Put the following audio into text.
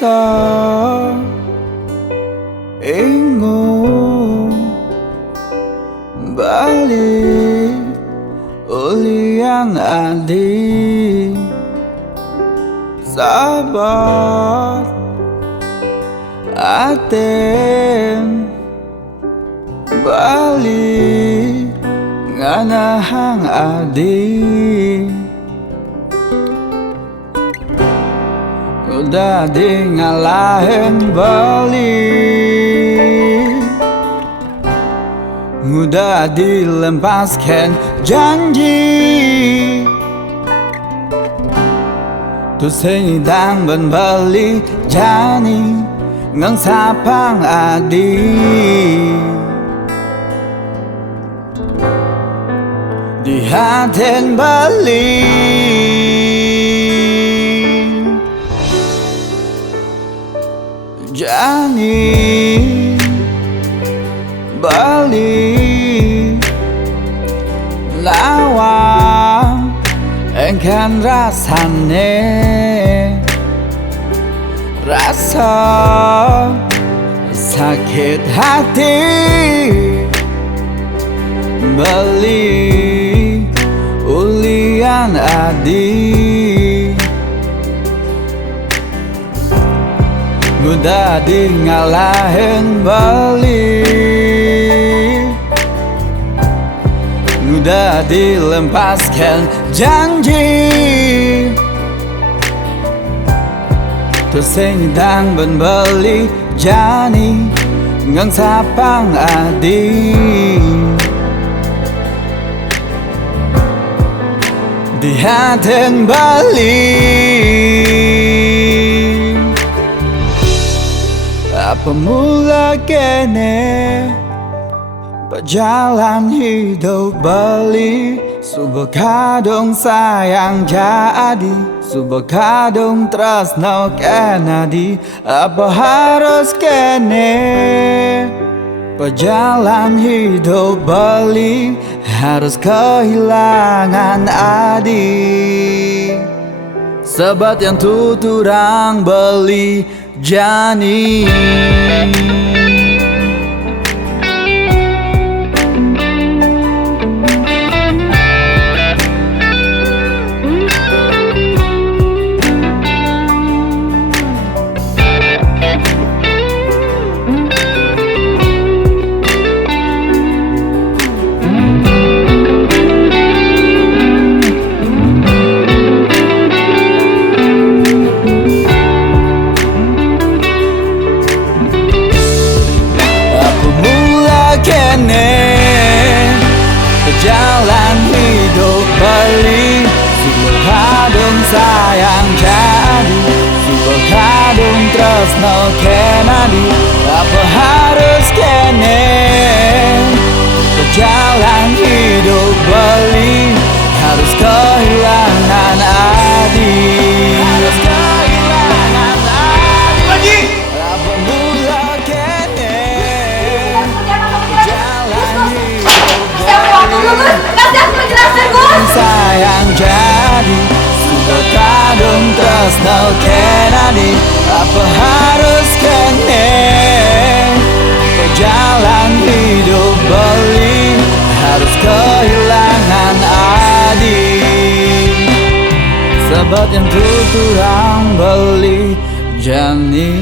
rasa ingin balik ulian adik sahabat atem Bali nganahang adik udah di ngalahin Bali udah dilempaskan janji tu sedang Bali jani ngang sapang adik di hati Bali jani Bali lawa engkan rasane rasa sakit hati Bali ulian adik udah di ngalahin Bali udah dilempaskan janji terus sedang Bali jani ngang sapang adik di hati Bali apa mula kene berjalan hidup Bali subah kadang sayang jadi subah kadang tresno kenadi apa harus kene berjalan hidup Bali harus kehilangan adik sebat yang tuturang Bali jani jalan hidup Bali subah kadang sayang jadi subah kadang tresno kenadi apa harus kene berjalan hidup Bali harus kehilangan adik harus kehilangan adik apa mula kene berjalan sayang jadi sudah kadang tresno kenadi apa harus kene berjalan hidup Bali harus kehilangan adik sebat yang tuturang Bali jani